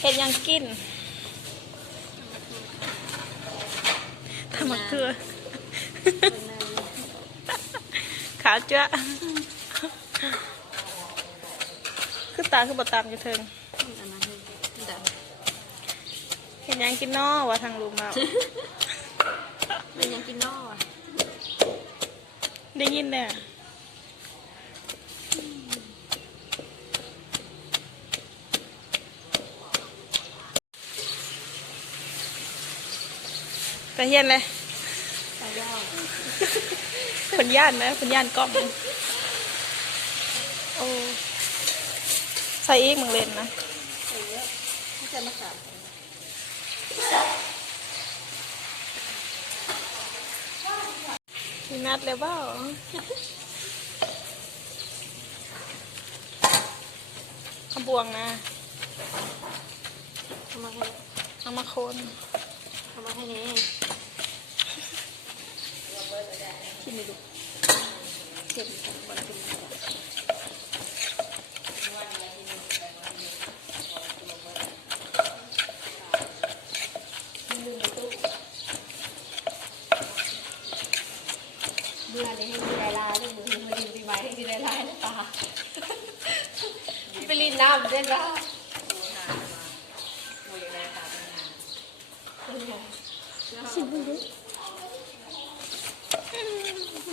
เห็ดยังกินทำหมักเถื่อขาวจ้ะคือตาคือบตามอยู่เทิงเห็ดยังกินนอว่าทางลุมเราเห็ดยังกินนอได้ยินเนี่ยกระเทียนเลยคนย่านนะคนย่านกล้องโอ้ใส่อีกมึงเล่นนะใส่เยอะไม่ใช่มะขามมีนัดเลยเปล่าขบวงนะทำมาให้เอามาโคน ทำมาให้นี่กินดูเก็บกันบนเป็นเบื่อเลยให้มีลายลายเลยมือมาดินปีใหม่ให้มีลายลายนะตาไปรีดน้ำเด่นละชิมดู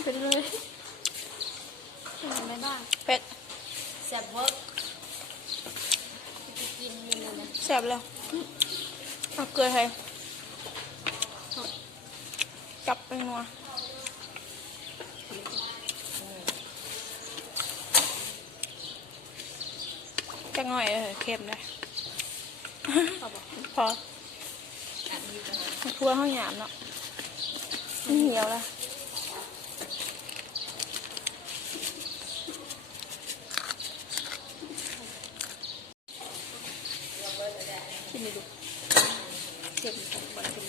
เป็นเลยเป็นไงบ้างเป็ดแซ่บเวิร์กกินนี่เลยนะแซ่บแล้วเอาเกลือให้กลับไปนัวจะง่อยเค็มเลยพอทั่วข้าวหยามเนาะเหี่ยวละชิมดูเก็บกันบนเป็น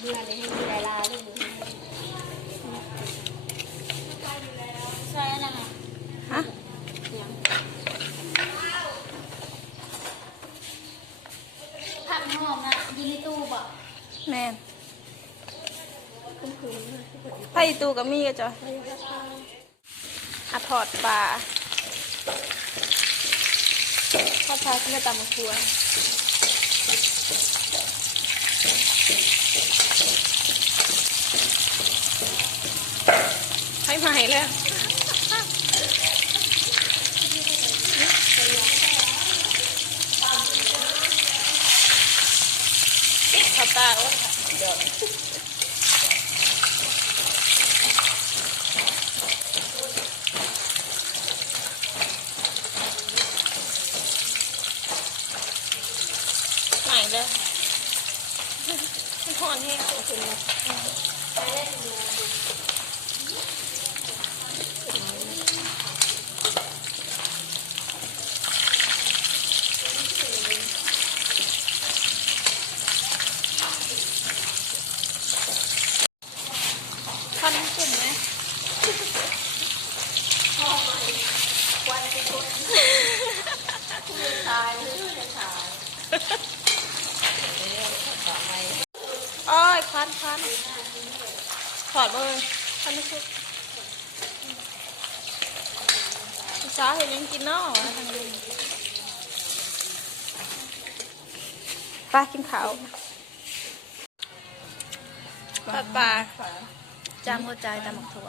เบื่อเลยให้มีลายลายเลยมือใช่แล้วนะฮะผัดหอมนะยูนิตูบ่แม่ไผ่ตูกับมีก็จะถอดปลาทอดปลาขึ้นมาตำมะขวนให้ใหม่เลยข้าวตาว่าเดี๋ยวใหม่เลยหอนแห้งสุดเลยทำกลุ่มไหมพ่อมาควันไปกดผู้ชายผู้ชายอ้อยคันถอดเลยคันไม่สุดช้าเห็นยังกินนอกทางลุงปลากินขาวปลาจามหัวใจตามหมกถั่ว